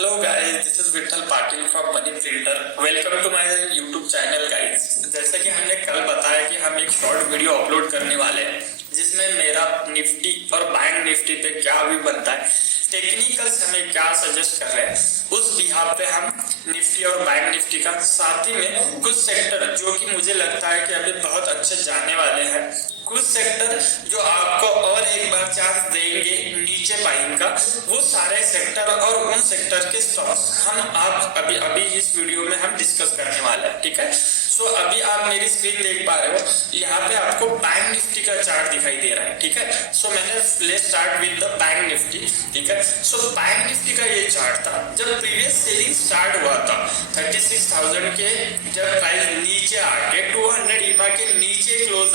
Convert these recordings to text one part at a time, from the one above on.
Hello guys, this is Vittal Patil from Money Filter. Welcome to my YouTube channel guys. जैसे कि हमने कल बताया कि हम एक शॉर्ट वीडियो अपलोड करने वाले हैं जिसमें मेरा निफ्टी और बैंक निफ्टी पे क्या व्यू बनता है, टेक्निकल्स हमें क्या सजेस्ट कर रहे हैं, उस बिहाफ पे हम निफ्टी और बैंक निफ्टी का, साथ ही में कुछ सेक्टर जो कि मुझे लगता है कि अभी बहुत अच्छे जाने वाले हैं, कुछ सेक्टर जो आपको और एक बार चांस देंगे नीचे बाइंग का, वो सारे सेक्टर और उन सेक्टर के स्टॉक्स हम आप अभी इस वीडियो में हम डिस्कस करने वाले हैं। ठीक है, सो अभी आप मेरी स्क्रीन देख पा रहे हो, यहाँ पे आपको बैंक निफ्टी का चार्ट दिखाई दे रहा है। ठीक है, सो मैंने let's start with the bank Nifty. ठीक है, सो बैंक निफ्टी का ये चार्ट था जब प्रीवियस सेलिंग स्टार्ट हुआ था 36,000 के, जब प्राइस नीचे आके 200 ईमा के नीचे क्लोज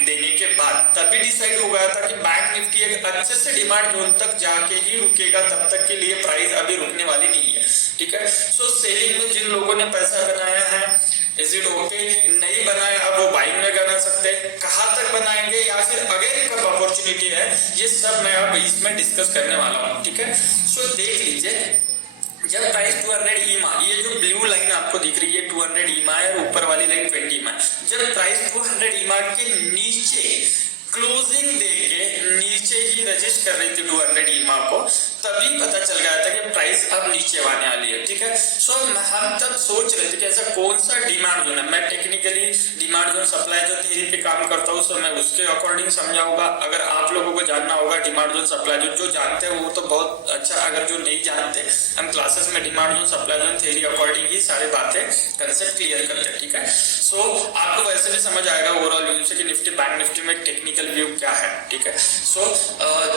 देने के बाद तभी डिसाइड हो गया था कि बैंक निफ्टी एक अच्छे से डिमांड जोन तक जाके ही रुकेगा, तब तक के लिए प्राइस अभी रुकने वाली नहीं है। ठीक है, सो सेलिंग में जिन लोगों ने पैसा बनाया है, इज इट ओके, नहीं बनाया अब वो बाइंग में बना सकते, कहाँ तक बनाएंगे या फिर अगेन कब अपॉर्चुनिटी है, ये सब मैं अब इसमें डिस्कस करने वाला हूँ। ठीक है, सो देख लीजिए, जब प्राइस 200 ईमा, ये जो ब्लू लाइन आपको दिख रही है 200 ईमा है और ऊपर वाली लाइन 20 ईमा है, जब प्राइस 200 ईमा के नीचे क्लोजिंग देके नीचे ही रजिस्ट कर रही थी 200 ईमा को, तभी पता चल गया था कि प्राइस अब नीचे आने वाली है। ठीक है, सो हम तब सोच रहे थे कि ऐसा कौन सा डिमांड जोन है, मैं technically demand zone supply zone theory पे काम करता हूँ, सो मैं उसके अकॉर्डिंग समझाऊंगा। अगर आप लोगों को जानना होगा डिमांड जोन सप्लाई जोन, जो जानते हैं वो तो बहुत अच्छा, अगर जो नहीं जानते, हम क्लासेस में demand zone supply zone theory according ही सारी बातें कंसेप्ट क्लियर करते हैं। ठीक है, सो आपको वैसे भी समझ आएगा ओवरऑल व्यू से कि निफ्टी बैंक निफ्टी में टेक्निकल व्यू क्या है। ठीक है, सो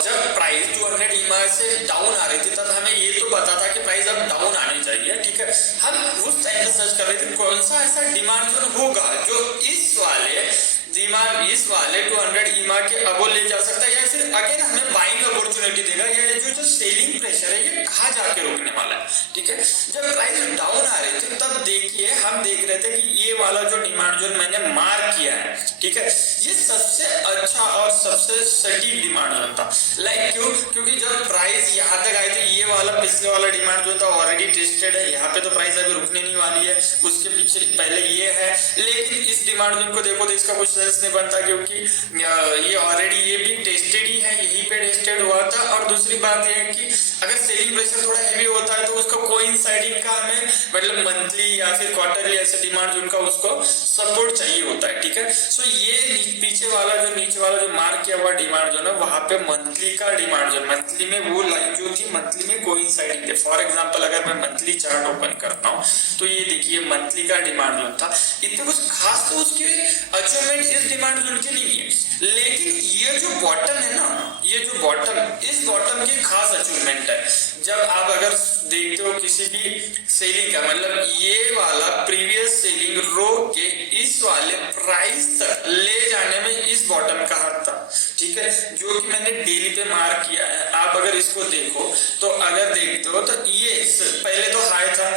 जब प्राइस 200 ईमा से डाउन आ रही थी तब हमें ये तो पता था कि प्राइस अब डाउन आनी चाहिए। ठीक है, हम उस टाइम पे सर्च कर रहे थे कौन सा ऐसा डिमांड जोन होगा जो इस वाले 200 ईमा के अबो ले जा सकता है, या फिर अगेन हमें बाइंग अपॉर्चुनिटी देगा, या जो सेलिंग प्रेशर है ये कहाँ जाके रोकने वाला है। ठीक है, जब प्राइस डाउन आ रही थी तब देखिए हम देख रहे थे कि ये वाला जो डिमांड जोन मैंने मार्क किया है, ठीक है, ये सबसे अच्छा और सबसे सटीक डिमांड जोन था। लाइक क्योंकि जब प्राइस यहाँ तक आई थी, ये वाला पिछले वाला डिमांड जोन था ऑलरेडी टेस्टेड है, यहाँ पे तो प्राइस अभी रुकने नहीं वाली है, उसके पीछे पहले ये है, लेकिन इस डिमांड जोन को देखो तो इसका कुछ सेंस नहीं बनता, क्योंकि ये ऑलरेडी ये भी टेस्टेड ही है, यहीं पे टेस्टेड हुआ था। और दूसरी बात यह है कि अगर सेलिंग प्रेशर थोड़ा हैवी होता है तो उसका कोइंसाइडिंग का हमें मतलब मंथली या फिर क्वार्टरली ऐसे डिमांड जोन का उसको सपोर्ट चाहिए होता है। ठीक है, सो ये नीचे वाला जो मार्क किया हुआ डिमांड जोन है, वहां पे मंथली का डिमांड जोन, मंथली में वो लाइन जो थी मंथली में कोइंसाइडिंग थे। फॉर एग्जांपल अगर मैं मंथली चार्ट ओपन करता हूँ तो ये देखिए मंथली का डिमांड जोन था, इतने कुछ खास तो उसके अचीवमेंट इस डिमांड जोन की नहीं है, लेकिन ये जो बॉटम है ना, ये जो बॉटम, इस बॉटम की खास अचीवमेंट है। जब आप अगर देखते हो किसी भी सेलिंग का, मतलब ये वाला प्रीवियस सेलिंग रो के इस वाले प्राइस तक ले जाने में इस बॉटम का हाथ था। ठीक है, जो कि मैंने डेली पे मार्क किया है। आप अगर इसको देखो तो अगर देखते हो तो ये पहले तो हाई था,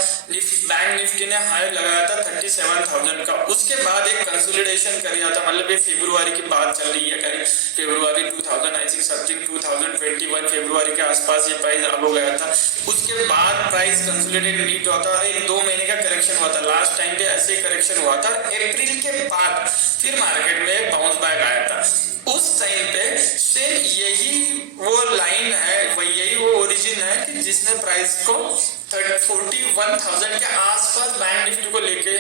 बैंक निफ्टी ने हाई लगाया था 37,000 का, उसके बाद एक कंसोलिडेशन कर दिया था, मतलब ये फरवरी की बात चल रही है, करीब फरवरी 2021 फरवरी के आसपास ये प्राइस अब हो गया था। उसके बाद प्राइस कंसोलिडेट नीट हुआ था, 1-2 महीने का करेक्शन हुआ था, लास्ट टाइम पे ऐसे करेक्शन हुआ था। अप्रैल के बाद फिर मार्केट में बाउंस बैक आया था। उस टाइम पे सेम यही वो लाइन है, यही वो ओरिजिन है कि जिसने प्राइस को 41,000 के आसपास बैंक निफ्टी को लेके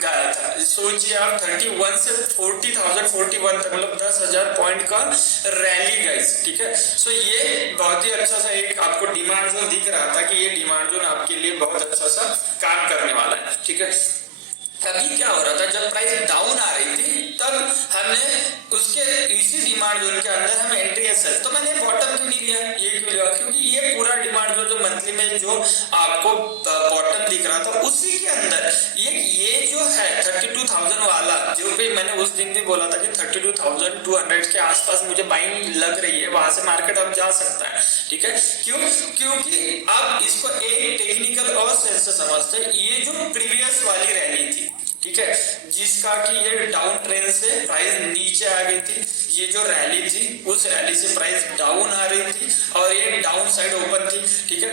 गया था। सोचिए आप 31 से 40,000 41 तक, मतलब 10,000 पॉइंट का रैली गाइस। ठीक है, सो ये बहुत ही अच्छा सा एक आपको डिमांड जोन दिख रहा था कि ये डिमांड जोन आपके लिए बहुत अच्छा सा काम करने वाला है। ठीक है, अभी क्या हो रहा था, जब प्राइस डाउन आ रही थी तब हमने उसके इसी डिमांड जोन के अंदर हम एंट्री है सेल, तो मैंने बॉटम क्यों नहीं लिया, ये क्यों लिया, क्योंकि ये पूरा डिमांड जोन जो मंथली में जो आपको बॉटम दिख रहा था उसी के अंदर ये जो है 32,000 वाला, जो भी मैंने उस दिन भी बोला था कि 32,200 के आसपास मुझे बाइंग लग रही है, वहां से मार्केट अब जा सकता है। ठीक है, क्योंकि अब इसको एक टेक्निकल और सेंस से समझते हैं। ये जो प्रीवियस वाली रैली थी, ठीक है, जिसका कि ये डाउन ट्रेंड से प्राइस नीचे आ गई थी, ये जो रैली थी उस रैली से प्राइस डाउन आ रही थी और ये डाउन साइड ओपन थी। ठीक है,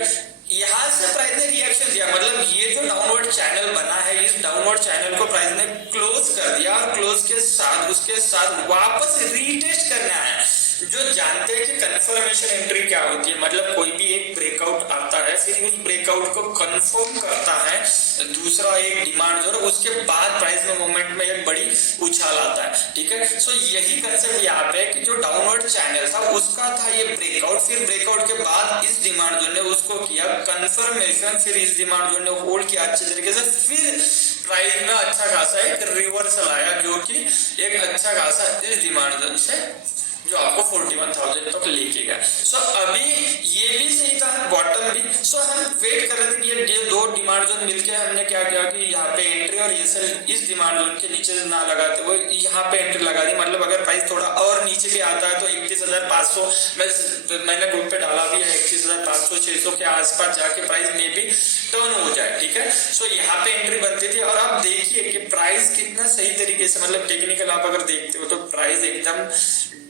यहाँ से प्राइस ने रिएक्शन दिया, मतलब ये जो डाउनवर्ड चैनल बना है, इस डाउनवर्ड चैनल को प्राइस ने क्लोज कर दिया और क्लोज के साथ उसके साथ वापस रीटेस्ट करना है। जो जानते हैं कि कंफर्मेशन एंट्री क्या होती है, मतलब कोई भी एक ब्रेकआउट आता है, फिर उस ब्रेकआउट को कंफर्म करता है दूसरा एक डिमांड जोन, उसके बाद प्राइस में मूवमेंट में एक बड़ी उछाल आता है। ठीक है, सो यही कंसेप्ट यहाँ पे कि जो डाउनवर्ड चैनल था उसका था ये ब्रेकआउट, फिर ब्रेकआउट के बाद इस डिमांड जोन ने उसको किया कंफर्मेशन, फिर इस डिमांड जोन ने होल्ड किया अच्छे तरीके से, फिर प्राइस में अच्छा खासा एक रिवर्सल आया जो कि एक अच्छा खासा इस डिमांड जोन से जो आपको 41,000 तक लेके गया। सो अभी ये भी सही था, बॉटम भी। सो हम वेट कर रहे थे कि ये दो डिमांड जोन मिलके हमने क्या किया कि यहाँ पे एंट्री और ये सेल इस डिमांड जोन के नीचे ना लगाते वो यहाँ पे एंट्री लगा दी, मतलब अगर प्राइस थोड़ा और नीचे भी आता है तो 31,500 मैंने ग्रुप पे डाला भी है, 31,500 600 के आसपास जाके प्राइस में भी टर्न हो जाए। ठीक है, सो यहाँ पे एंट्री बनती थी और आप देखिए कि प्राइस कितना सही तरीके से, मतलब टेक्निकल आप अगर देखते हो तो प्राइस एकदम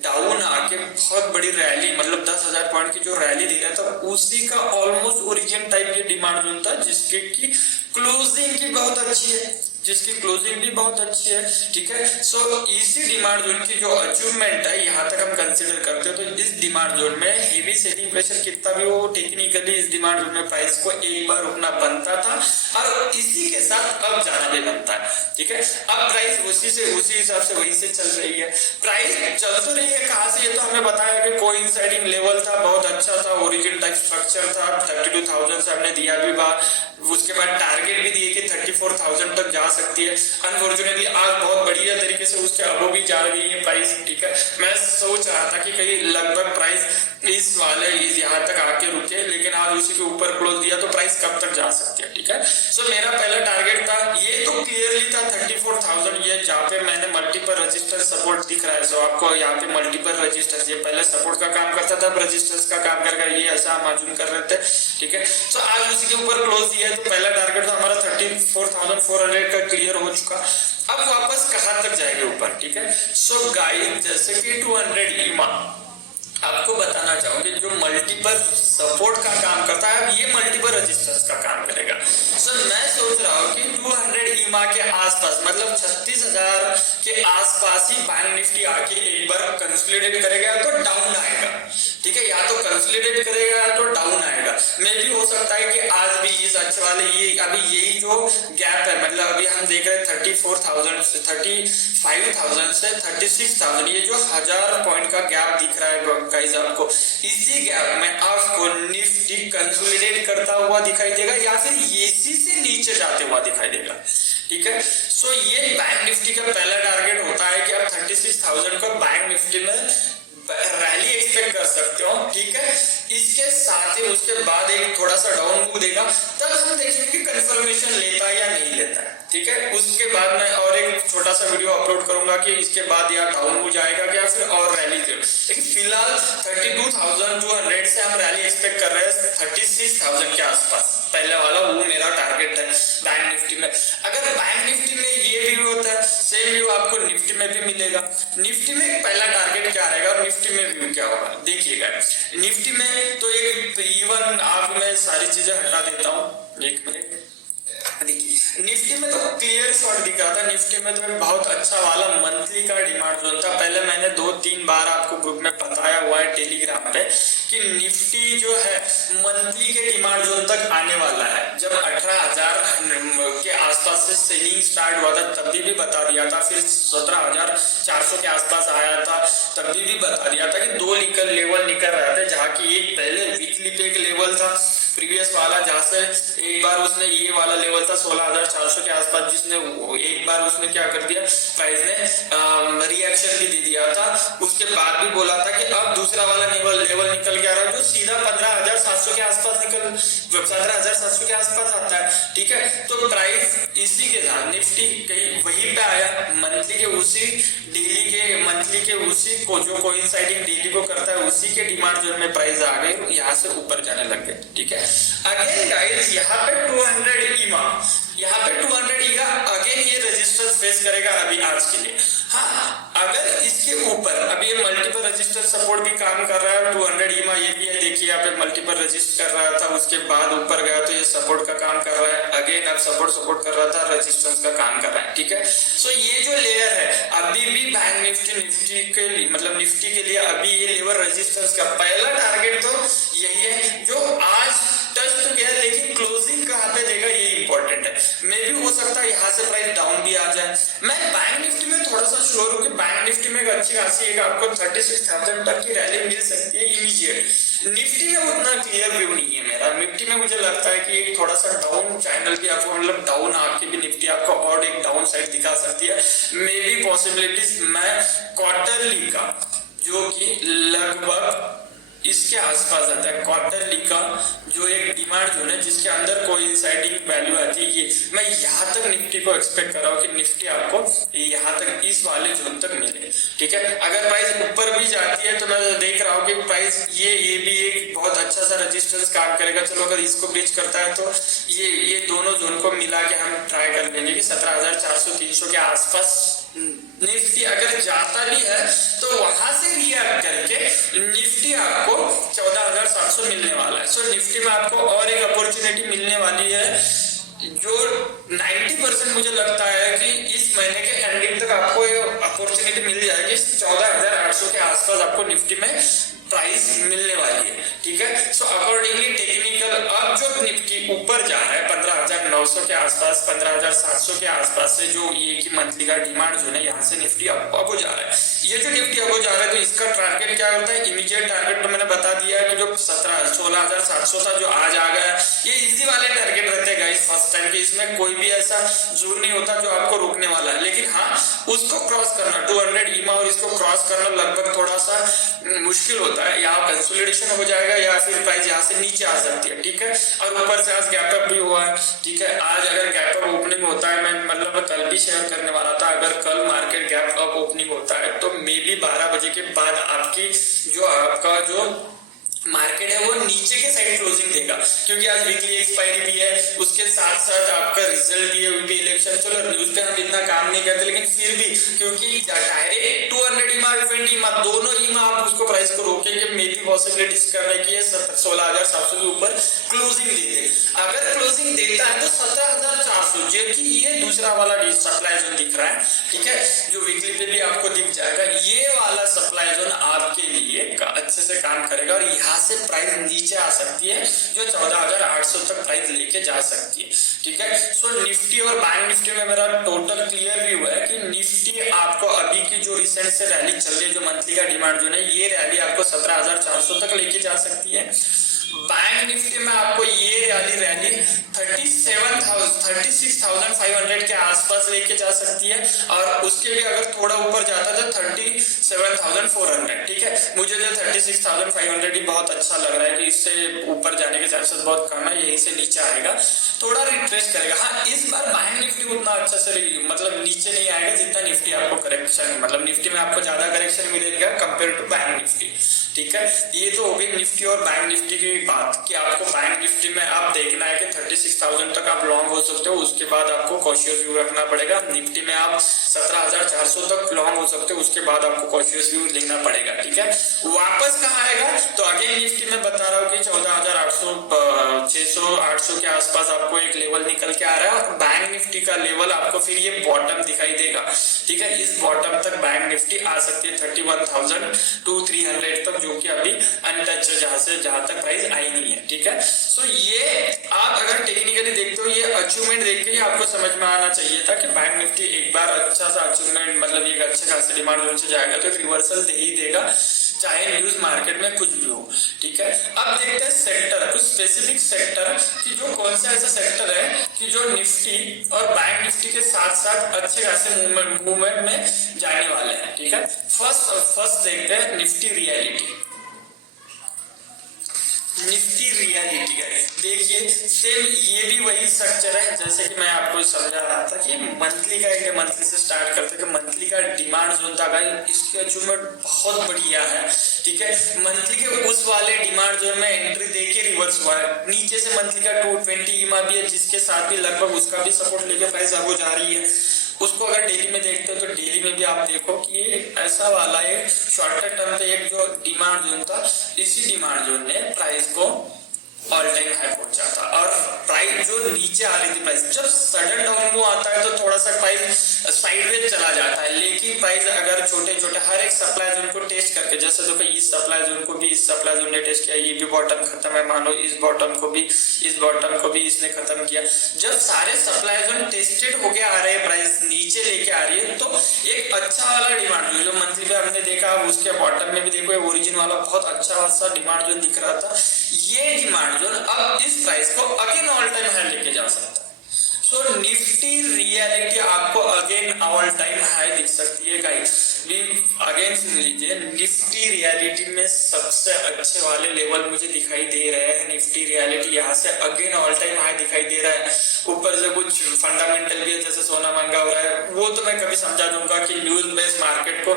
डाउन आके बहुत बड़ी रैली, मतलब 10,000 पॉइंट की जो रैली दी रहा था उसी का ऑलमोस्ट ओरिजिन टाइप ये डिमांड जोन था, जिसके की क्लोजिंग की बहुत अच्छी है, जिसकी क्लोजिंग भी बहुत अच्छी है। ठीक है, सो इसी डिमांड जोन की जो अचीवमेंट है यहाँ तक हम कंसीडर करते हो तो इस डिमांड जोन में हेवी सेलिंग प्रेशर कितना भी हो, टेक्निकली इस डिमांड जोन में प्राइस को एक बार रुकना बनता था और इसी के साथ अब जाना भी बनता है। ठीक है, अब प्राइस उसी हिसाब से वही से चल रही है, प्राइस चल तो रही है। कहाँ से, ये तो हमें बताया कि कोइंसाइडिंग लेवल था, बहुत अच्छा था, ओरिजिन टाइप स्ट्रक्चर था, 32,000 से हमने दिया भी बात, उसके बाद टारगेट भी दिए कि 34,000 तक जा सकती है। अनफॉर्चुनेटली आज बहुत बढ़िया तरीके से उसके अब भी जा रही है प्राइस। ठीक है, मैं सोच रहा था कि कहीं लगभग प्राइस इस वाले यहाँ तक आके रुके, लेकिन आज उसी के ऊपर क्लोज दिया तो प्राइस कब तक जा सकती है। ठीक है, सो मेरा पहला टारगेट था, ये तो क्लियरली था 34,000, ये जहाँ पे मैंने मल्टीपल रजिस्टर सपोर्ट दिख रहा है। सो आपको यहाँ पे मल्टीपल रजिस्टर्स, ये पहले सपोर्ट का काम करता था, रजिस्टर्स का काम करके ये ऐसा हम अज्यूम कर रहे थे। ठीक है, सो आज उसी के ऊपर क्लोज दिया है तो पहला टारगेट तो हमारा 34,400 का क्लियर हो चुका। अब वापस कहां तक जाएंगे ऊपर। ठीक है, सो गाइस जैसे कि 200 ईमा आपको बताना चाहूंगी जो मल्टीपल सपोर्ट का काम करता है, अब ये मल्टीपल रजिस्टर्स का काम करेगा। सो मैं सोच रहा हूँ कि 200 ईमा के आसपास, मतलब 36,000 के आसपास ही बैंक निफ्टी आके एक बार कंसोलिडेट करेगा तो डाउन आएगा। ठीक है, या तो कंसोलिडेट करेगा या तो डाउन आएगा। मे भी हो सकता है कि आज भी इस अच्छे वाले ये अभी यही जो गैप है, मतलब अभी हम देख रहे हैं 34,000 से 35,000 से 36,000, ये जो 1000 पॉइंट का गैप दिख रहा है गाइस आपको, इसी गैप में आपको निफ्टी कंसोलिडेट करता हुआ दिखाई देगा या फिर इसी से नीचे जाते हुआ दिखाई देगा। ठीक है, सो ये बैंक निफ्टी का पहला टारगेट होता है कि आप 36,000 को बैंक निफ्टी में रैली एक्सपेक्ट कर सकते हो। ठीक है, इसके साथ ही उसके बाद एक थोड़ा सा डाउन मूव देगा, तब हम देखेंगे कि कंफर्मेशन लेता है या नहीं लेता है। ठीक है, उसके बाद मैं और एक छोटा सा वीडियो अपलोड करूंगा कि इसके बाद या डाउन मूव जाएगा क्या फिर और रैली दे। लेकिन फिलहाल 32,200 से हम रैली एक्सपेक्ट कर रहे हैं 36,000 के आसपास, पहले वाला वो मेरा टारगेट है बैंक निफ्टी में। अगर बैंक निफ्टी में ये व्यू होता है, सेम व्यू आपको निफ्टी में भी मिलेगा। निफ्टी में पहला टारगेट क्या रहेगा और निफ्टी में व्यू क्या होगा देखिएगा। निफ्टी में तो एक इवन आप मैं सारी चीजें हटा देता हूँ, एक मिनट देखिए। निफ्टी में तो क्लियर शॉट दिख रहा था, निफ्टी में तो बहुत अच्छा वाला मंथली का डिमांड जोन था। पहले मैंने 2-3 बार आपको ग्रुप में बताया हुआ है टेलीग्राम पे कि निफ्टी जो है मंथली के डिमांड जोन तक आने वाला है। जब 18,000 के आसपास से सेलिंग स्टार्ट हुआ था तभी भी बता दिया था, फिर 17,400 के आसपास आया था तभी भी बता दिया था कि दो लेवल निकल रहे थे, जहाँ की एक पहले वीकली पे एक लेवल था प्रीवियस वाला, जहाँ से एक बार उसने ये वाला लेवल था 16,400 के आसपास, जिसने एक बार उसने क्या कर दिया प्राइस ने रिएक्शन भी दे दिया था। उसके बाद भी बोला था कि अब दूसरा वाला लेवल निकल के आ रहा है जो सीधा 15,700 के आसपास 17,700 के आसपास आता है। ठीक है, तो प्राइस इसी के साथ निफ्टी कहीं वहीं पे आया, मंथली के उसी डेली के मंथली के उसी को जो कोइंसाइडिंग डेली को करता है उसी के डिमांड जोन में प्राइस आ गए, यहाँ से ऊपर जाने लग गए। ठीक है, अगेन गाइस यहाँ पे 200 ईमा, यहाँ पे 200 ईमा अगेन ये रेजिस्टेंस फेस करेगा अभी आज के लिए। हाँ, अगर इसके ऊपर अभी ये मल्टीपल रेजिस्टेंस रेजिस्टेंस सपोर्ट भी काम कर रहा है, 200 ईमा ये भी है, देखिए यहाँ पे मल्टीपल रेजिस्ट कर रहा था, उसके बाद ऊपर गया तो ये सपोर्ट का काम कर रहा है, अगेन अब सपोर्ट कर रहा था, रेजिस्टेंस का काम कर रहा है, ठीक है। सो ये जो लेयर है अभी भी बैंक निफ्टी के लिए, मतलब निफ्टी के लिए अभी ये लेवल रेजिस्टेंस का पहला टारगेट तो यही है जो आज टच तो गया, लेकिन क्लोजिंग कहाँ पे देगा ये इंपॉर्टेंट है। मे भी हो सकता है यहाँ से प्राइस डाउन भी आ जाए। मैं बैंक निफ्टी में थोड़ा सा श्योर हूँ कि बैंक निफ्टी में एक अच्छी खासी एक आपको 36,000 तक की रैली मिल सकती है इमीडिएट। निफ्टी में उतना क्लियर व्यू नहीं है मेरा। निफ्टी में मुझे लगता है कि एक थोड़ा सा डाउन चैनल की आपको, मतलब डाउन आके भी निफ्टी आपको और एक डाउन साइड दिखा सकती है। मे बी पॉसिबिलिटीज मैं क्वार्टरली का जो कि लगभग इसके आसपास आता है, क्वार्टरली का जो एक डिमांड जोन है जिसके अंदर कोई इनसाइडिंग वैल्यू आती है, ये मैं यहाँ तक निफ्टी को एक्सपेक्ट कर रहा हूँ कि निफ्टी आपको यहाँ तक इस वाले जोन तक मिले, ठीक है। अगर प्राइस ऊपर भी जाती है तो मैं देख रहा हूँ कि प्राइस ये भी एक बहुत अच्छा सा रेजिस्टेंस काम करेगा। चलो अगर इसको ब्रीच करता है तो ये दोनों जोन को मिला के हम ट्राई कर लेंगे कि 17,400-300 के आसपास निफ्टी अगर जाता भी है तो वहां से रिएक्ट करके निफ्टी आपको 14,700 मिलने वाला है। सो निफ्टी में आपको और एक अपॉर्चुनिटी मिलने वाली है जो 90% मुझे लगता है कि इस महीने के एंडिंग तक आपको ये अपॉर्चुनिटी मिल जाएगी। 14,800 के आसपास आपको निफ्टी में प्राइस मिलने वाली है, ठीक है। सो अकॉर्डिंगली टेक्निकल अब जो निफ्टी ऊपर जा रहा है 15,900 के आसपास, 15,700 के आसपास से जो ये की मंथली का डिमांड जो है यहाँ से निफ्टी अब जा रहा है। ये जो निफ्टी अब जा रहा है तो इसका टारगेट क्या होता है? इमीडिएट टारगेट तो मैंने बता दिया है कि जो 16,700 था जो आज आ गया, ये इजी वाले टारगेट रहते हैं गाइस फर्स्ट टाइम के। इसमें कोई भी ऐसा जोर नहीं होता जो आपको रोकने वाला है, लेकिन हाँ उसको क्रॉस करना 200 ईमा और इसको क्रॉस करना लगभग थोड़ा सा मुश्किल होता है। यहाँ कंसोलिडेशन हो जाएगा या फिर प्राइस यहाँ से नीचे आ सकती है, ठीक है। और ऊपर से आज गैप अप भी हुआ है, ठीक है। आज अगर गैप अप ओपनिंग होता है, मैं मतलब कल भी शेयर करने वाला था, अगर कल मार्केट गैप अप ओपनिंग होता है तो मे बी 12 बजे के बाद आपकी जो आपका जो मार्केट है वो नीचे के साइड क्लोजिंग देगा, क्योंकि आज वीकली एक्सपायरी भी है, उसके साथ साथ आपका रिजल्ट भी है, वीपी इलेक्शन। चलो न्यूज पे हम इतना काम नहीं करते, लेकिन फिर भी क्योंकि डायरेक्ट 200 ईमा 20 ईमा दोनों ईमा आप उसको प्राइस को रोकेंगे, मे बी पॉसिबिलिटीज करने की है 16,700 के ऊपर क्लोजिंग देते। अगर क्लोजिंग देता है तो 17,400 जबकि ये दूसरा वाला सप्लाई जोन दिख रहा है, ठीक है, जो वीकली पे भी आपको दिख जाएगा। ये वाला सप्लाई जोन आपके लिए अच्छे से काम करेगा और यहाँ से प्राइस नीचे आ सकती है जो 14,800 तक प्राइस लेके जा सकती है, ठीक है। सो निफ्टी और बैंक निफ्टी में मेरा टोटल क्लियर व्यू है कि निफ्टी आपको अभी की जो रिसेंट से रैली चल रही है, जो मंथली का डिमांड जो है, ये रैली आपको 17,400 तक लेके जा सकती है। बैंक निफ्टी में आपको ये रैली 36,500 के आसपास लेके जा सकती है और उसके भी अगर थोड़ा ऊपर जाता है तो 37,400, ठीक है। मुझे जो 36,500 ही बहुत अच्छा लग रहा है कि इससे ऊपर जाने के चांसेस बहुत कम है, यहीं से नीचे आएगा, थोड़ा रिट्रेस करेगा। हाँ इस बार बैंक निफ्टी उतना अच्छा से मतलब नीचे नहीं आएगा जितना निफ्टी आपको करेक्शन, मतलब निफ्टी में आपको ज्यादा करेक्शन मिलेगा कंपेयर टू बैंक निफ्टी, ठीक है। ये तो हो गई निफ्टी और बैंक निफ्टी की बात कि आपको बैंक निफ्टी में आप देखना है कि 36,000 तक आप लॉन्ग हो सकते हो, उसके बाद आपको कॉशियस व्यू रखना पड़ेगा। निफ्टी में आप 17,400 तक लॉन्ग हो सकते हो, उसके बाद आपको कॉशियस व्यू लेना पड़ेगा, ठीक है। वापस कहाँ आएगा तो अगेन निफ्टी में बता रहा हूँ कि 14,800 600 800 के आसपास आपको एक लेवल निकल के आ रहा है और बैंक निफ्टी का लेवल आपको फिर ये बॉटम दिखाई देगा, ठीक है। इस बॉटम तक बैंक निफ्टी आ सकती है 31,300 तक, जो कि अभी अनटच है, जहां तक प्राइस आई नहीं है, ठीक है। सो ये आप अगर टेक्निकली देखते हो, ये अचीवमेंट देख के आपको समझ में आना चाहिए था कि बैंक निफ्टी एक बार अच्छा सा अचीवमेंट, मतलब एक अच्छे खासे डिमांड जोन से जाएगा तो रिवर्सल दे ही देगा, चाहे न्यूज मार्केट में कुछ भी हो, ठीक है। अब देखते हैं सेक्टर, कुछ स्पेसिफिक सेक्टर कि जो कौन सा ऐसा सेक्टर है कि जो निफ्टी और बैंक निफ्टी के साथ साथ अच्छे खासे मूवमेंट में जाने वाले हैं, ठीक है। फर्स्ट देखते हैं निफ्टी रियलिटी। निफ्टी रियलिटी है, देखिए सेम ये भी वही स्ट्रक्चर है जैसे कि मैं आपको समझा रहा था कि मंथली का एक मंथली से स्टार्ट करते कि मंथली का डिमांड जोन था गाइस, इसके अचीवमेंट बहुत बढ़िया है, ठीक है। मंथली के उस वाले डिमांड जोन में एंट्री देके रिवर्स हुआ है, नीचे से मंथली का 220 ईमा भी है जिसके साथ भी लगभग उसका भी सपोर्ट लेके प्राइस अब जा रही है। उसको अगर डेली में देखते हो तो डेली में भी आप देखो कि ये ऐसा वाला एक शॉर्ट टर्म पे एक जो डिमांड जोन था, इसी डिमांड जोन ने प्राइस को ऑल टाइम हाई पहुंचा था और प्राइस जो नीचे आ रही थी, प्राइस जब सडन डाउन मूव आता है तो थोड़ा सा प्राइस साइडवेज चला जाता है, लेकिन प्राइस अगर छोटे छोटे हर एक सप्लाई जोन को टेस्ट करके, जैसे देखो इस सप्लाई जोन को भी इस सप्लाई जोन ने टेस्ट किया, ये भी बॉटम खत्म है, मानो इस बॉटम को भी इसने खत्म किया, जब सारे सप्लाई जोन टेस्टेड होके आ रहे हैं, प्राइस नीचे लेके आ रही है, तो एक अच्छा वाला डिमांड जो मंथली पे हमने देखा, उसके बॉटम में भी देखो ओरिजिन वाला बहुत अच्छा खासा डिमांड जोन दिख रहा था, ये डिमांड जोन अब इस प्राइस को अगेन ऑल टाइम हाई लेके जा सकता है। सो निफ्टी रियलिटी आपको अगेन ऑल टाइम हाई दिख सकती है गाइस। अगेन सुन लीजिए, निफ्टी रियलिटी में सबसे अच्छे वाले लेवल मुझे दिखाई दे रहे हैं। निफ्टी रियलिटी यहाँ से अगेन ऑल टाइम हाई दिखाई दे रहा है। ऊपर से कुछ फंडामेंटल भी है, जैसे सोना महंगा हो रहा है, वो तो मैं कभी समझा दूंगा कि न्यूज बेस्ड मार्केट को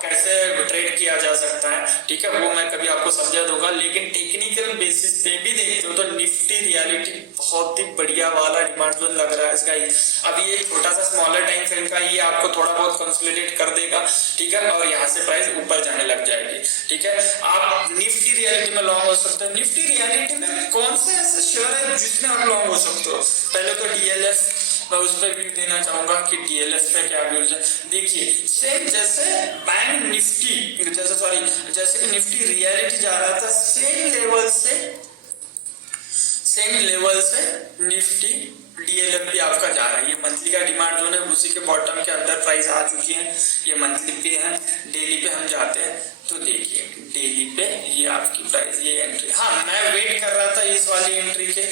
कैसे ट्रेड किया जा सकता है, ठीक है, वो मैं कभी आपको समझा दूंगा। लेकिन टेक्निकल बेसिस पे भी देखते हो तो निफ्टी रियलिटी बहुत ही बढ़िया वाला डिमांड जोन लग रहा है गाइस। अभी ये छोटा सा स्मॉलर टाइम फ्रेम का, ये आपको थोड़ा बहुत कंसोलिडेट कर देगा, ठीक है, और यहाँ से प्राइस ऊपर जाने लग जाएगी, ठीक है। आप निफ्टी रियलिटी में लॉन्ग हो सकते हो। निफ्टी रियलिटी में कौन से ऐसे शेयर है जिसमें आप लॉन्ग हो सकते हो? पहले तो डीएलएफ, मैं उस पर भी देना चाहूंगा कि डीएलएफ में क्या व्यूज है। देखिए सेम जैसे बैंक निफ्टी जैसे कि निफ्टी रियलिटी जा रहा था, सेम लेवल से निफ्टी डीएलएफ भी आपका जा रहा है। ये मंथली का डिमांड जोन है, उसी के बॉटम के अंदर प्राइस आ चुकी है। ये मंथली पे है, डेली पे हम जाते हैं तो देखिए डेली पे ये आपकी प्राइस, ये एंट्री, हाँ मैं वेट कर रहा था इस वाली एंट्री के,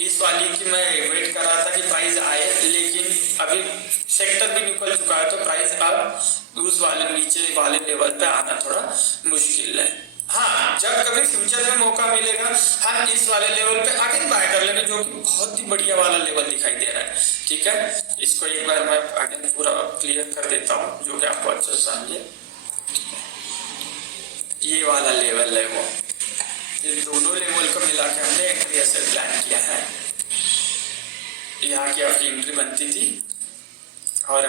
इस वाली की मैं वेट कर रहा था कि प्राइस आए, लेकिन अभी सेक्टर भी निकल चुका है तो प्राइस अब उस वाले नीचे वाले लेवल पे आना थोड़ा मुश्किल है। हाँ, जब कभी फ्यूचर में मौका मिलेगा हम इस वाले लेवल पे आगे बाय कर लेंगे, जो कि बहुत ही बढ़िया वाला लेवल दिखाई दे रहा है, ठीक है। इसको एक बार मैं आगे पूरा क्लियर कर देता हूँ, जो कि आपको अच्छे से समझे। ये वाला लेवल है वो, ये दोनों लेवल को मिला के हमने एंट्री ऐसे प्लान किया है। यहाँ की आपकी एंट्री बनती थी और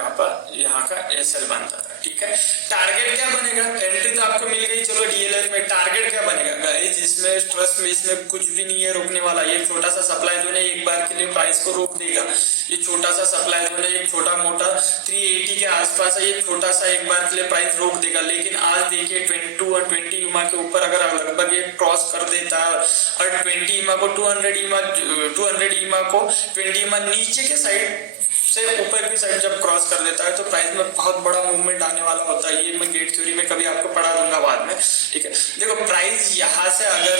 यहाँ का एसएल बनता था, ठीक है। टारगेट क्या बनेगा? एंट्री तो आपको मिल गई, चलो डीएलएफ में टारगेट क्या बनेगा गाइस? इसमें ट्रस्ट में इसमें कुछ भी नहीं है रोकने वाला। ये छोटा सा सप्लाई जोन है, एक बार के लिए प्राइस को रोक देगा। ये छोटा सा सप्लाई जोन है, एक छोटा मोटा 380 के आसपास है, ये छोटा सा एक बार के लिए प्राइस रोक देगा। लेकिन आज देखिए 22 और 20 ईमा के ऊपर अगर लगभग ये क्रॉस कर देता है और 20 ईमा को 200 ईमा को 20 ईमा नीचे के साइड से ऊपर की साइड जब क्रॉस कर देता है तो प्राइस में बहुत बड़ा मूवमेंट आने वाला होता है। ये मैं गेट थ्योरी में कभी आपको पढ़ा दूंगा बाद में, ठीक है। देखो प्राइस यहाँ से अगर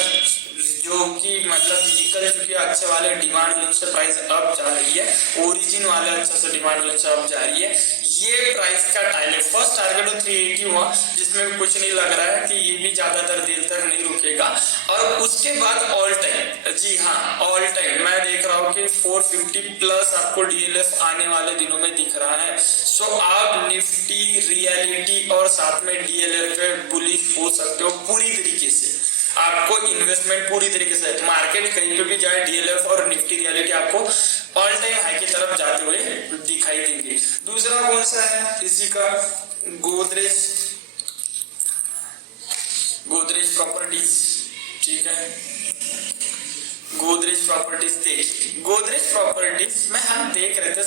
जो कि मतलब निकल चुकी है अच्छे वाले डिमांड जोन से प्राइस अप जा रही है, ओरिजिन वाले अच्छे से डिमांड जोन से अप जा रही है, ये प्राइस का टारगेट फर्स्ट टारगेट 380 हुआ, जिसमें कुछ नहीं लग रहा है कि ये भी ज्यादातर देर तक नहीं रुकेगा। और उसके बाद ऑल टाइम, जी हाँ ऑल टाइम मैं देख रहा हूँ कि 450 प्लस आपको डीएलएफ आने वाले दिनों में दिख रहा है। सो आप निफ्टी रियलिटी और साथ में डीएलएफ पे बुलिश हो सकते हो पूरी तरीके से। आपको इन्वेस्टमेंट पूरी तरीके से, मार्केट कहीं पे भी जाए डीएलएफ और निफ्टी रियलिटी आपको ऑल टाइम हाई की तरफ जाते हुए दिखाई देंगे। दूसरा कौन सा है इसी का? गोदरेज प्रॉपर्टीज, ठीक है। गोदरेज प्रॉपर्टीज देखिए, गोदरेज प्रॉपर्टीज में हम देख रहे थे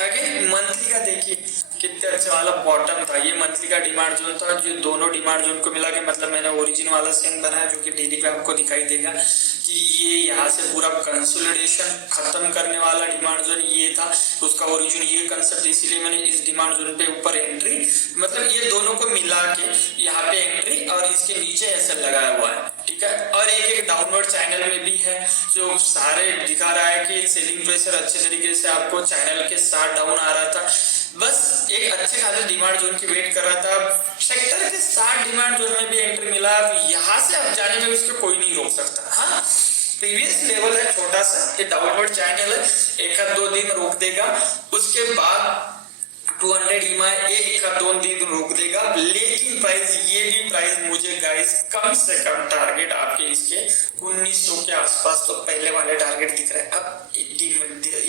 अगेन मंथली का, देखिए कितने अच्छा वाला बॉटम था। ये मंथली का डिमांड जोन था, जो दोनों डिमांड जोन को मिला के मतलब मैंने ओरिजिन वाला सेम बनाया जो कि डेली पे आपको दिखाई देगा कि ये यहाँ से पूरा कंसोलिडेशन खत्म करने वाला डिमांड जोन ये था, उसका ओरिजिन ये कंसेप्ट, इसीलिए मैंने इस डिमांड जोन पे ऊपर एंट्री, मतलब ये दोनों को मिला के यहाँ पे एंट्री और इसके नीचे ऐसे लगाया हुआ है, ठीक है। और एक डाउनवर्ड चैनल में भी है जो सारे दिखा रहा है कि सेलिंग प्रेशर अच्छे तरीके से आपको चैनल के साथ डाउन आ रहा था, बस एक अच्छे खासे डिमांड जोन की वेट कर रहा था। सेक्टर के साथ डिमांड जोन में भी एंट्री मिला, यहाँ से अब जाने में उसको कोई नहीं रोक सकता। हाँ प्रीवियस लेवल है छोटा सा, ये डाउनवर्ड चैनल है, 1-2 दिन रोक देगा, उसके बाद 200 ईमा एक का 2 दिन रोक देगा, लेकिन प्राइस ये भी प्राइस मुझे गाइस कम से कम टारगेट आपके इसके 1900 के आसपास तो पहले वाले टारगेट दिख रहे हैं। अब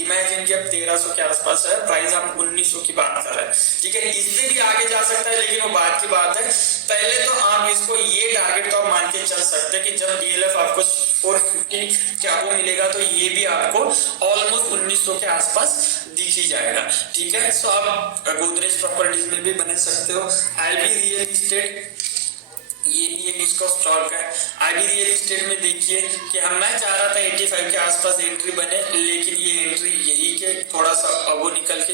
इमेजिन कि अब 1300 के आसपास है प्राइस, हम 1900 की बात कर रहे हैं, ठीक है। इससे भी आगे जा सकता है लेकिन वो बात की बात है। पहले तो आप इसको ये टारगेट तो आप मान के चल सकते हैं कि जब डीएलएफ आपको 450 क्या वो मिलेगा तो ये भी आपको ऑलमोस्ट 1900 के आसपास दिख ही जाएगा, ठीक है। सो आप गोदरेज प्रॉपर्टीज में भी बना सकते हो। आईबी रियल इस्टेट ये भी एक इसका स्टॉक है। आईबी रियल इस्टेट में देखिए कि मैं चाह रहा था 85 के आसपास एंट्री बने, लेकिन ये एंट्री यही के थोड़ा सा अबो निकल के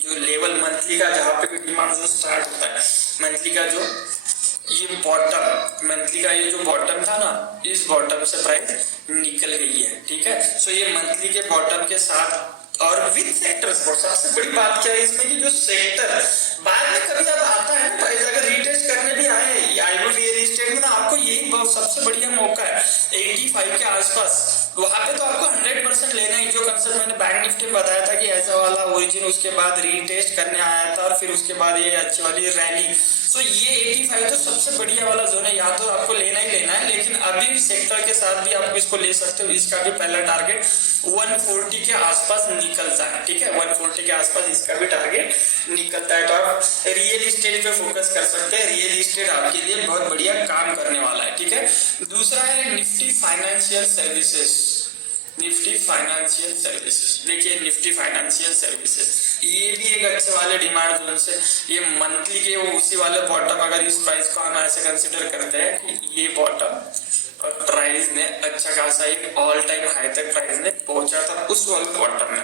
जो लेवल मंथली का जहाँ पे डिमांड जो स्टार्ट होता है, मंथली का जो ये बॉटम, मंथली का ये जो बॉटम था ना, इस बॉटम से प्राइस निकल गई है, ठीक है। सो ये मंथली के बॉटम के साथ और विद सेक्टर सपोर्ट। सबसे बड़ी बात क्या है इसमें कि जो सेक्टर बाद में कभी अब आता है ना प्राइस, अगर रीटेस्ट करने भी आए आईबी रियल एस्टेट में ना, आपको यही बहुत सबसे बढ़िया मौका है 85 के आसपास, वहां पे तो आपको 100% लेना है। जो कंसेप्ट मैंने बैंक निफ्टी में बताया था कि ऐसा वाला ओरिजिन उसके बाद रीटेस्ट करने आया था और फिर उसके बाद ये अच्छी वाली रैली, तो ये 85 तो सबसे बढ़िया वाला जोन है, या तो आपको लेना ही लेना है। लेकिन अभी सेक्टर के साथ भी आप इसको ले सकते हो। इसका भी पहला टारगेट 140 के आसपास निकलता है, ठीक है। 140 के आसपास इसका भी टारगेट निकलता है, तो आप रियल इस्टेट पे फोकस कर सकते हैं। रियल इस्टेट आपके लिए बहुत बढ़िया काम करने वाला है, ठीक है। दूसरा है Nifty financial services. Nifty financial services, देखिए निफ्टी फाइनेंशियल सर्विसेज ये भी एक अच्छे वाले डिमांड जोन से, ये मंथली के वो उसी वाले बॉटम, अगर इस प्राइस को हम ऐसे कंसिडर करते हैं कि ये बॉटम और प्राइस ने अच्छा खासा एक ऑल टाइम हाई तक प्राइस ने पहुंचा था उस वाले बॉटम में,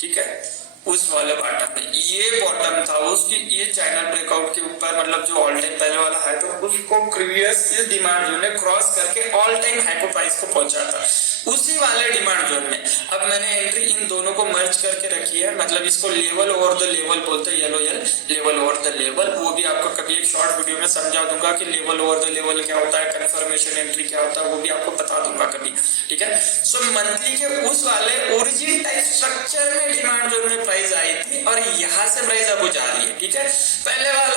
ठीक है। उस वाले बॉटम में ये बॉटम था उसकी, ये चैनल ब्रेकआउट के ऊपर मतलब जो ऑल टाइम पहले वाला हाई था उसको प्रीवियस इस डिमांड जोन ने क्रॉस करके ऑल टाइम हाई को प्राइस को पहुंचा था उसी वाले डिमांड जोन में। अब मैंने एंट्री इन दोनों को मर्ज करके रखी है, मतलब इसको लेवल ओवर द लेवल बोलते हैं, yellow level over the level. वो भी आपको कभी एक शॉर्ट वीडियो में समझा दूंगा कि लेवल ओवर द लेवल क्या होता है, कंफर्मेशन एंट्री क्या होता है, वो भी आपको बता दूंगा कभी, ठीक है। सो मंथली के उस वाले ओरिजिन टाइप स्ट्रक्चर में डिमांड जोन में प्राइस आई थी और यहाँ से प्राइस अब जा रही है, ठीक है। पहले वाला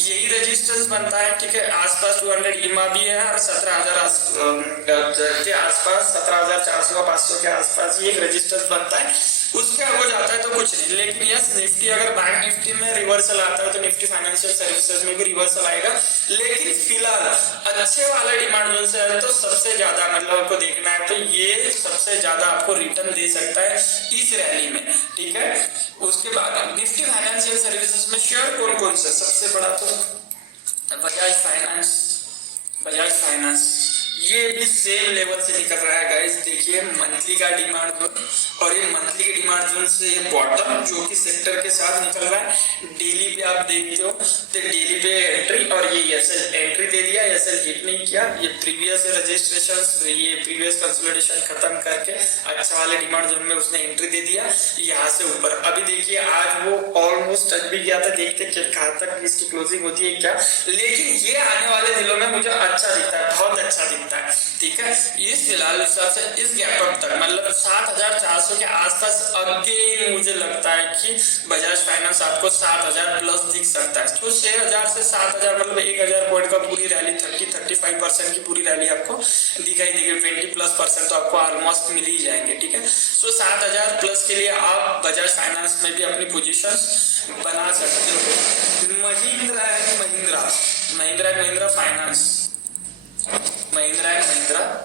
यही रेजिस्टेंस बनता है, ठीक है। आसपास 200 ईमा भी है और 17,000 के आसपास 17,400-500 के आसपास ये एक रेजिस्टेंस बनता है। उसके अब हो जाता है तो कुछ नहीं। लेकिन यस निफ्टी अगर बैंक निफ्टी में रिवर्सल आता है तो निफ्टी फाइनेंशियल सर्विसेज में भी रिवर्सल आएगा। लेकिन फिलहाल अच्छे वाले डिमांड जोन से है तो सबसे ज्यादा मतलब आपको देखना है तो ये सबसे ज्यादा आपको रिटर्न दे सकता है इस रैली में, ठीक है। उसके बाद निफ्टी फाइनेंशियल सर्विसेज में शेयर कौन कौन से, सबसे बड़ा तो बजाज फाइनेंस ये भी सेम लेवल से निकल रहा है गाइस। देखिए मंथली का डिमांड जोन और ये मंथली के डिमांड जोन से ये बॉटम जो कि सेक्टर के साथ निकल रहा है। डेली पे आप देखते हो तो डेली पे एंट्री और ये एसएल एंट्री दे दिया, एसएल हिट नहीं किया। ये प्रीवियस रजिस्ट्रेशन ये प्रीवियस कंसोलिडेशन खत्म करके अच्छा वाले डिमांड जोन में उसने एंट्री दे दिया यहाँ से ऊपर। अभी देखिए आज वो ऑलमोस्ट टच भी गया था, देखते कहाँ तक इसकी क्लोजिंग होती है क्या। लेकिन ये आने वाले दिनों में मुझे अच्छा दिखता है, बहुत अच्छा दिखता है, ठीक है। इस फिलहाल हिसाब से इस गैप अप तक मतलब 7,400 के आसपास अगेन मुझे लगता है कि बजाज फाइनेंस आपको 7,000 प्लस दिख सकता है। तो 6,000 से 7,000 मतलब 1,000 पॉइंट का पूरी रैली 30-35% की पूरी रैली आपको दिखाई देगी। 20+% तो आपको ऑलमोस्ट मिल ही जाएंगे, ठीक है। सो 7,000 प्लस के लिए आप बजाज फाइनेंस में भी अपनी पोजीशन बना सकते हो। महिंद्रा एंड महिंद्रा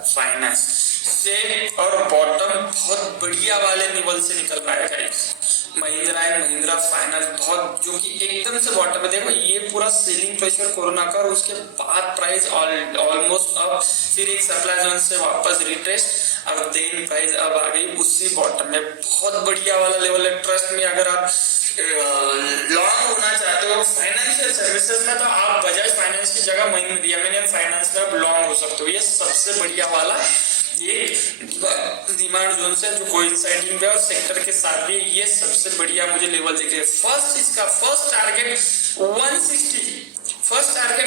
फाइनेंस से और बॉटम बहुत बढ़िया वाले लेवल से निकल रहा है गाइस। महिंद्रा फाइनेंस बहुत जो कि एकदम से बॉटम में, देखो ये पूरा सेलिंग प्रेशर कोरोना का और उसके बाद प्राइस ऑलमोस्ट अब फिर एक सप्लाई जोन से वापस रिट्रेस्ट और देन प्राइस अब आ गई उसी बॉटम में। बहुत बढ़िया वाला लेवल है। ट्रस्ट में अगर आप लॉन्ग होना चाहते हो फाइनेंशियल सर्विसेज में तो आप बजाज फाइनेंस की जगह महिंद्रा फाइनेंस में आप लॉन्ग हो सकते हो। ये सबसे बढ़िया वाला एक डिमांड जोन से जो कोइंसाइडिंग है और सेक्टर के साथ भी ये सबसे बढ़िया मुझे लेवल दिख रहे हैं। इसका फर्स्ट टारगेट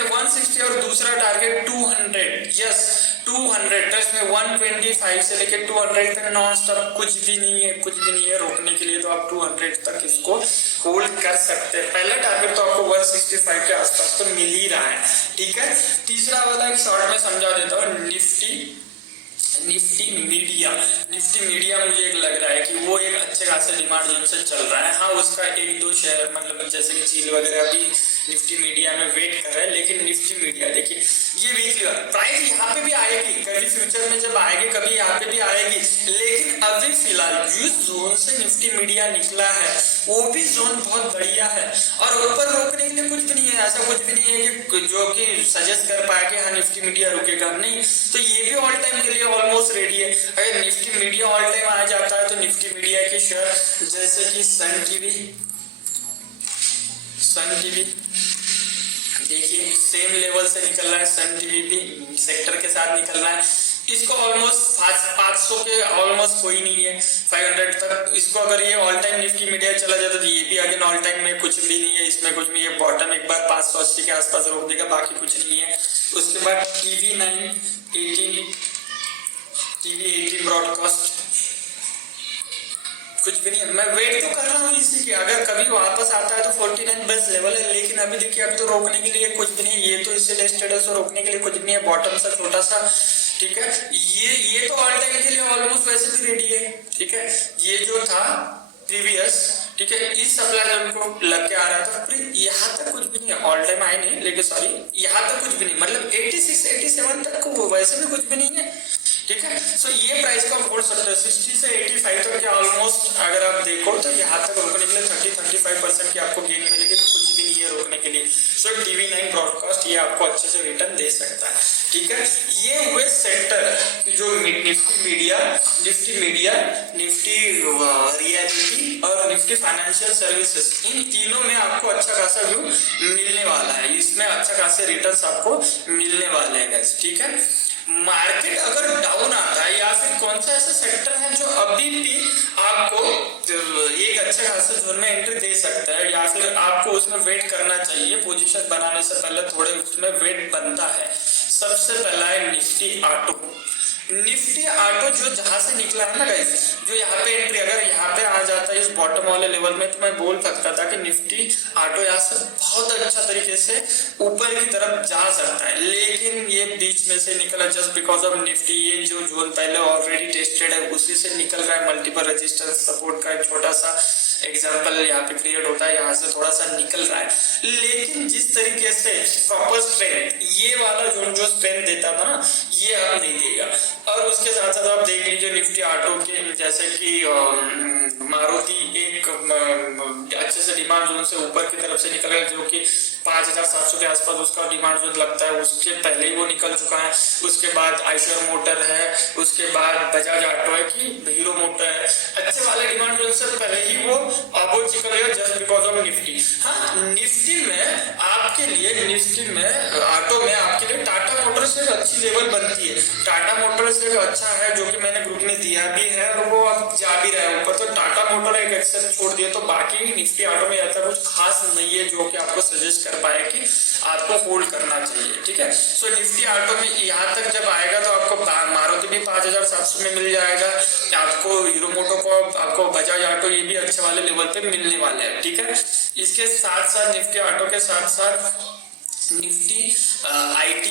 160 और दूसरा टारगेट 200। यस 200 ट्रस्ट में 125 से लेकर 200 तक नॉन स्टॉप कुछ भी नहीं है रोकने के लिए। तो आप 200 तक इसको होल्ड कर सकते हैं। पहला टारगेट तो आपको 165 के आसपास तो मिल ही रहा है, ठीक है। तीसरा वाला एक शॉर्ट में समझा देता हूँ, निफ्टी मीडिया मुझे एक लग रहा है कि वो एक अच्छे खासे डिमांड जोन से चल रहा है। हाँ, उसका एक दो शेयर मतलब जैसे कि झील वगैरह भी निफ्टी मीडिया में वेट कर रहा है, लेकिन निफ्टी मीडिया देखिए ये वीकली प्राइस यहाँ पे भी आएगी, कभी फ्यूचर में जब आएगी कभी यहाँ पे भी आएगी, लेकिन अभी फिलहाल जिस जोन से निफ्टी मीडिया निकला है वो भी जोन बहुत बढ़िया है और ऊपर रोकने के लिए कुछ भी नहीं है। ऐसा कुछ भी नहीं है कि जो कि सजेस्ट कर पाए कि हाँ निफ्टी मीडिया रुकेगा, नहीं। तो ये भी ऑल टाइम के लिए ऑलमोस्ट रेडी है। अगर निफ्टी मीडिया ऑल टाइम आ जाता है तो निफ्टी मीडिया के शेयर जैसे कि सन टीवी देखिए सेम लेवल से निकल रहा है। सन टीवी भी सेक्टर के साथ निकल रहा है। इसको ऑलमोस्ट 500 के ऑलमोस्ट कोई नहीं है, 500 तक इसको अगर ये ऑल टाइम निफ्टी मीडिया चला जाता तो ये भी अगेन ऑल टाइम में कुछ भी नहीं है, इसमें कुछ भी है। बॉटम एक बार 580 के आसपास रोक देगा, बाकी कुछ नहीं है। उसके बाद टीवी 18 ब्रॉडकास्ट कुछ भी नहीं है। मैं वेट तो कर रहा हूँ इसी की, अगर कभी वापस आता है तो 49 बेस्ट लेवल है, लेकिन अभी देखिए अभी तो रोकने के लिए कुछ भी नहीं है। ये तो इससे लिस्टेड है, सो रोकने के लिए कुछ भी नहीं है। बॉटम सा छोटा सा, ठीक है। ये तो ऑल टाइम के लिए ऑलमोस्ट वैसे भी रेडी है, ठीक है। ये जो था प्रीवियस, ठीक है, इस सप्लाई जोन को लग के आ रहा था, फिर यहाँ तक कुछ भी नहीं है। ऑल टाइम आए नहीं, लेकिन सॉरी यहाँ तक कुछ भी नहीं, मतलब 86 87 तक को वैसे भी कुछ भी नहीं है, ठीक है। सो ये प्राइस को आप बोल सकते हैं 60 से 85 तक के ऑलमोस्ट अगर आप देखो तो यहाँ तक रोकने के लिए 30-35% की आपको गेन मिलेगी, तो कुछ भी नहीं है रोकने के लिए। सो TV9 ब्रॉडकास्ट ये आपको अच्छे से रिटर्न दे सकता है, ठीक है। ये हुए सेक्टर जो निफ्टी मीडिया, निफ्टी रियलिटी और निफ्टी फाइनेंशियल सर्विसेज, इन तीनों में आपको अच्छा खासा व्यू मिलने वाला है। इसमें अच्छा खासे रिटर्न्स आपको मिलने वाले हैं, ठीक है। मार्केट अगर डाउन आता है या फिर कौन सा ऐसा सेक्टर है जो अभी भी आपको एक अच्छे खासे जोन में एंट्री दे सकता है या फिर आपको उसमें वेट करना चाहिए, पोजीशन बनाने से पहले थोड़े उसमें वेट बनता है। सबसे पहला है निफ्टी ऑटो जो जहां से निकला है ना गाइस, जो यहाँ पे एंट्री अगर यहाँ पे आ जाता है इस बॉटम वाले लेवल में, तो मैं बोल सकता था कि निफ्टी ऑटो यहाँ से बहुत अच्छा तरीके से ऊपर की तरफ जा सकता है, लेकिन ये बीच में से निकला जस्ट बिकॉज ऑफ निफ्टी। ये जो जोन पहले ऑलरेडी टेस्टेड है उसी से निकल रहा है। मल्टीपल रेजिस्टेंस सपोर्ट का एक छोटा सा एग्जाम्पल यहाँ पे क्रिएट होता है, यहाँ से थोड़ा सा निकल रहा है, लेकिन जिस तरीके से प्रॉपर स्ट्रेंथ ये वाला जोन जो स्ट्रेंथ देता था ना, ये अब नहीं देगा। और उसके साथ साथ आप देख लीजिए निफ्टी ऑटो के जैसे कि मारुति एक अच्छे से डिमांड जोन से ऊपर की तरफ से निकल गया, जो कि 5700 के आसपास उसका डिमांड जोन लगता है, उसके पहले ही वो निकल चुका है। उसके बाद आइशर मोटर है, उसके बाद बजाज ऑटो है कि हीरो मोटर है, अच्छे वाले डिमांड जोन से पहले ही वो अब निकल गया जस्ट बिकॉज ऑफ निफ्टी। हाँ, निफ्टी में आपके लिए ऑटो में आपके लिए टाटा मोटर्स से अच्छी लेवल बनती है। टाटा मोटर्स एक अच्छा है जो कि मैंने ग्रुप में दिया भी है और वो अब जा भी रहा है ऊपर, तो टाटा मोटर एक एक्सेप्ट छोड़ दिया, तो बाकी निफ्टी ऑटो में ऐसा कुछ खास नहीं है जो कि आपको सजेस्ट कर पाए कि आपको होल्ड करना चाहिए, ठीक है। सो निफ्टी ऑटो में यहाँ तक जब आएगा तो आपको मारुति भी 5700 में मिल जाएगा, आपको हीरो मोटो को, आपको बजाज ऑटो ये भी अच्छे वाले लेवल पे मिलने वाले हैं, ठीक है। इसके साथ साथ निफ्टी ऑटो के साथ साथ निफ्टी IT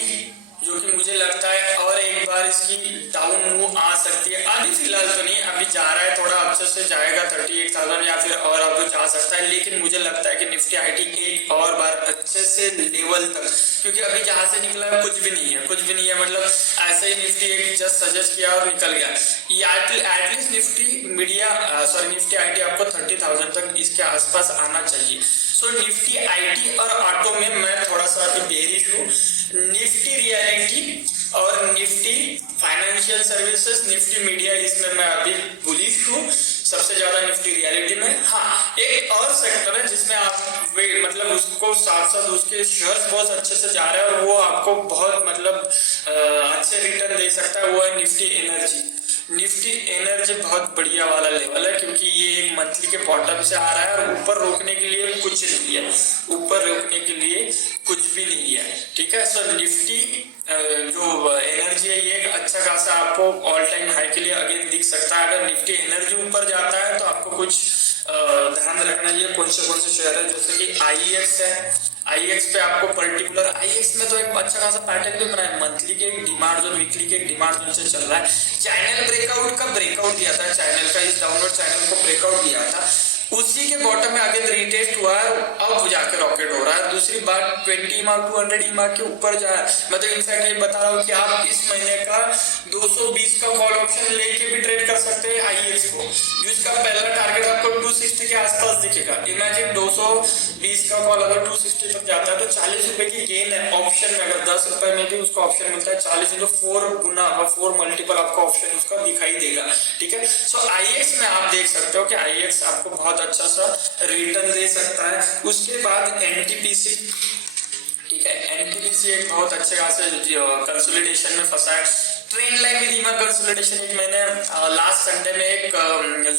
जो कि मुझे लगता है और एक बार इसकी डाउन मूव आ सकती है। अभी फिलहाल तो नहीं, अभी जा रहा है थोड़ा अच्छे से जाएगा 38,000 या फिर और अब जा सकता है, लेकिन मुझे लगता है कि निफ्टी IT एक और बार अच्छे से लेवल तक, क्योंकि अभी जहां से निकला है कुछ भी नहीं है, मतलब ऐसे ही निफ्टी एक जस्ट सजेस्ट किया और निकल गया। एटलीस्ट निफ्टी IT आपको 30,000 तक इसके आसपास आना चाहिए। सो निफ्टी IT और ऑटो में मैं थोड़ा सा अभी बेरिश हूँ। निफ्टी रियलिटी और Nifty financial services, Nifty media, इसमें मैं अभी बुलिश हूँ सबसे ज्यादा निफ्टी रियलिटी में। हाँ, एक और सेक्टर है जिसमें आप मतलब उसको साथ साथ उसके शेयर्स बहुत अच्छे से जा रहे हैं और वो आपको बहुत मतलब अच्छे रिटर्न दे सकता है, वो है निफ्टी एनर्जी बहुत बढ़िया वाला लेवल है, क्योंकि ये एक मंथली के बॉटम से आ रहा है और ऊपर रोकने के लिए कुछ नहीं है, ठीक है। सो निफ्टी जो एनर्जी है ये अच्छा खासा आपको ऑल टाइम हाई के लिए अगेन दिख सकता है। अगर निफ्टी एनर्जी ऊपर जाता है तो आपको कुछ ध्यान रखना ये कौन से शेयर है, जैसे कि आईएक्स है। आईएक्स पे आपको पर्टिकुलर, आईएक्स में तो एक अच्छा खासा पैटर्न भी बना है, मंथली के एक डिमांड जोन, वीकली के एक डिमांड जोन से चल रहा है। चैनल ब्रेकआउट दिया था, चैनल का इस डाउनवर्ड चैनल को ब्रेकआउट दिया था, उसी के बॉटम में आगे रीटेस्ट हुआ है, अब जाके रॉकेट हो रहा है। दूसरी बात 20 मार्क 200 मार्क के ऊपर जा रहा है। मैं तो इनफैक्ट ये बता रहा हूँ कि आप इस महीने का 220 का कॉल ऑप्शन लेके भी ट्रेड कर सकते हैं आईएक्स को, जिसका पहला टारगेट आपको 260 के आसपास दिखेगा। इमेजिन 220 का कॉल अगर 260 तक जाता है तो 40 रुपए की गेन है ऑप्शन में। अगर 10 रुपए में भी उसका ऑप्शन मिलता है, 40 into 4 गुना 4 मल्टीपल आपको ऑप्शन उसका दिखाई देगा, ठीक है। सो आईएक्स में आप देख सकते हो कि आईएक्स आपको बहुत अच्छा सा रिटर्न दे सकता है। उसके बाद एनटीपीसी, ठीक है, एनटीपीसी एक बहुत अच्छे खासे कंसोलिडेशन में फंसा है। ट्रेंड लाइन में धीमा कंसोलिडेशन, एक मैंने लास्ट संडे में एक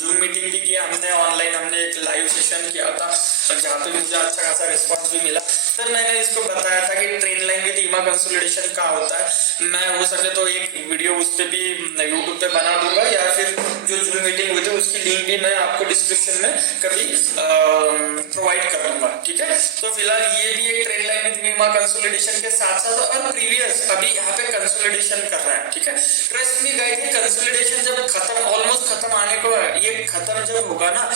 जूम मीटिंग भी किया हमने ऑनलाइन, हमने एक लाइव सेशन किया था जहाँ पे मुझे अच्छा खासा रिस्पॉन्स भी मिला। फिर मैंने इसको बताया था कि ट्रेंड लाइन में धीमा कंसोलिडेशन क्या होता है। मैं हो सके तो एक वीडियो उस पर भी यूट्यूब पे बना दूंगा, या फिर जो जूम मीटिंग हुई थी उसकी लिंक भी मैं आपको डिस्क्रिप्शन में कभी प्रोवाइड कर दूंगा, ठीक है। तो फिलहाल ये भी एक ट्रेंड लाइन में धीमा कंसोलिडेशन के साथ साथ और प्रीवियस अभी यहाँ पे कंसोलिडेशन कर रहा है, ठीक है। ट्रस्ट मी गाइस, ये कंसोलिडेशन जब खत्म, ऑलमोस्ट खत्म आने को है, ये खत्म जब होगा ना,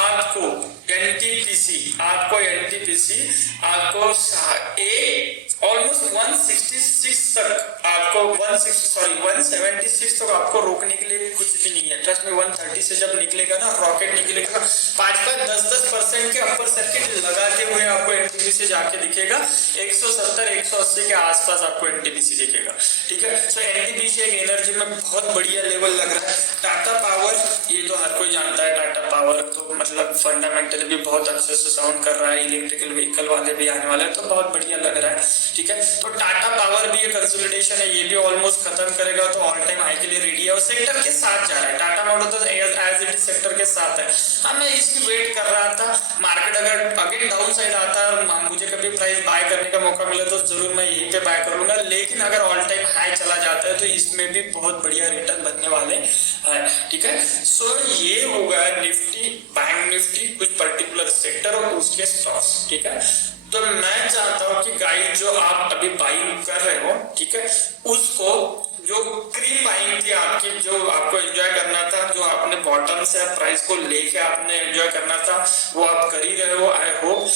आपको एनटीपीसी आपको ऑलमोस्ट 166 तक आपको 176 तक आपको रोकने के लिए कुछ भी नहीं है। ट्रस्ट में 130 से जब निकलेगा ना, रॉकेट निकलेगा, 5-10% के अपर सर्किट लगाते हुए आपको एनटीपीसी जाके दिखेगा 170-180 के आसपास आपको एनटीपीसी दिखेगा, ठीक है। सो एनटीपीसी एक एनर्जी में बहुत बढ़िया लेवल लग रहा है। टाटा पावर, ये तो हर कोई जानता है, टाटा पावर तो मतलब फंडामेंटली भी बहुत अच्छे से साउंड कर रहा है, इलेक्ट्रिकल व्हीकल वाले भी आने वाले हैं, तो बहुत बढ़िया लग रहा है, ठीक है। तो टाटा पावर भी ये कंसोलिडेशन है, ये भी ऑलमोस्ट खत्म करेगा तो ऑल टाइम हाई के लिए रेडी है और सेक्टर के साथ जा रहा है। टाटा मोटर तो एज इट इज सेक्टर के साथ है। हाँ, मैं इसकी वेट कर रहा था, मार्केट अगर अगेन डाउन साइड आता है और मुझे कभी प्राइस बाय करने का मौका मिले तो जरूर मैं यहीं पे बाय कर लूंगा, लेकिन अगर ऑल टाइम हाई चला जाता है तो इसमें भी बहुत बढ़िया रिटर्न बनने वाले हैं, ठीक है। सो ये हो गया निफ्टी, बैंक निफ्टी, कुछ पर्टिकुलर सेक्टर और उसके स्टॉक्स, ठीक है। तो मैं चाहता हूं कि गाइस जो आप अभी बाइंग कर रहे हो, ठीक है, उसको जो क्रीम बाइंग थी आपकी, जो आपको एंजॉय करना था, जो आपने बॉटम से प्राइस को लेके आपने एंजॉय करना था, वो आप कर ही रहे हो। आई होप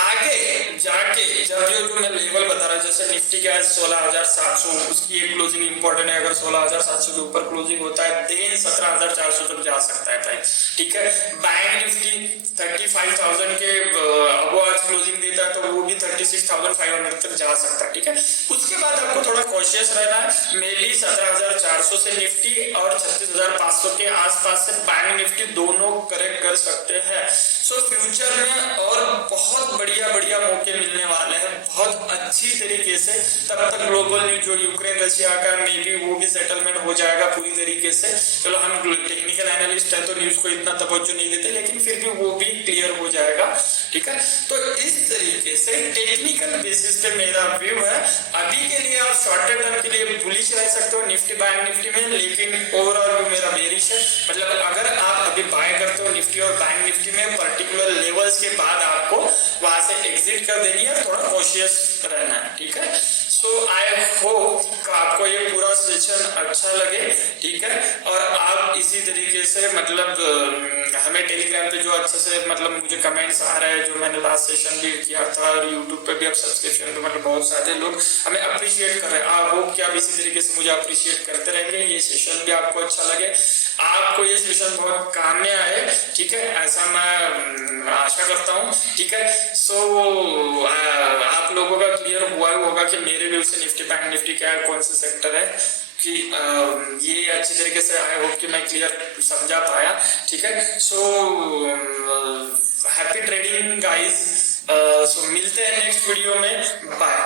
आगे जाके जब जो मैं लेवल बता रहा हूँ, जैसे निफ्टी का 16,700, उसकी एक क्लोजिंग इंपॉर्टेंट है। अगर 16,700 के ऊपर क्लोजिंग होता है देन 17,400 तक जा सकता है, ठीक है। बैंक निफ्टी 35,000 के अब आज क्लोजिंग देता है तो वो भी 36,500 तक जा सकता है, ठीक है। उसके बाद आपको थोड़ा कॉशियस रहना है। मे बी 17,400 से निफ्टी और 36,500 के आसपास से बैंक निफ्टी दोनों करेक्ट कर सकते हैं। सो फ्यूचर में और बहुत बढ़िया मौके मिलने वाले हैं, बहुत अच्छी तरीके से। तब तक ग्लोबल जो यूक्रेन रशिया का मे बी वो भी सेटलमेंट हो जाएगा पूरी तरीके से। चलो हम टेक्निकल एनालिस्ट है तो न्यूज को इतना तवज्जो नहीं देते, लेकिन फिर भी वो भी क्लियर हो जाएगा, ठीक है। तो इस तरीके से टेक्निकल बेसिस पे मेरा व्यू है। अभी के लिए आप शॉर्ट टर्म के लिए बुलिश रह सकते हो निफ्टी बैंक निफ्टी में, लेकिन ओवरऑल व्यू मेरा बेरिश है। मतलब अगर आप अभी बाय करते हो निफ्टी और बैंक निफ्टी में, पर्टिकुलर लेवल्स के बाद आपको वहां से एग्जिट कर देनी है, थोड़ा कॉशियस रहना है, ठीक है। सो आई होप आपको ये पूरा सेशन अच्छा लगे, ठीक है। और आप इसी तरीके से मतलब हमें टेलीग्राम पे जो अच्छे से मतलब मुझे कमेंट्स आ रहे हैं, जो मैंने लास्ट सेशन भी किया था, और यूट्यूब पे भी अब सब्सक्रिप्शन पे मतलब बहुत सारे लोग हमें अप्रिशिएट कर रहे हैं। आई होप कि आप इसी तरीके से मुझे अप्रिशिएट करते रहेंगे, ये सेशन भी आपको अच्छा लगे, आपको ये सेशन बहुत काम में आए, ठीक है, ऐसा मैं आशा करता हूँ, ठीक है। सो आप लोगों का क्लियर हुआ होगा कि मेरे व्यू से निफ्टी बैंक निफ्टी क्या है, कौन सा सेक्टर है, कि ये अच्छी तरीके से आई होप कि मैं क्लियर समझा पाया, ठीक है। So happy trading guys. So मिलते हैं नेक्स्ट वीडियो में, बाय।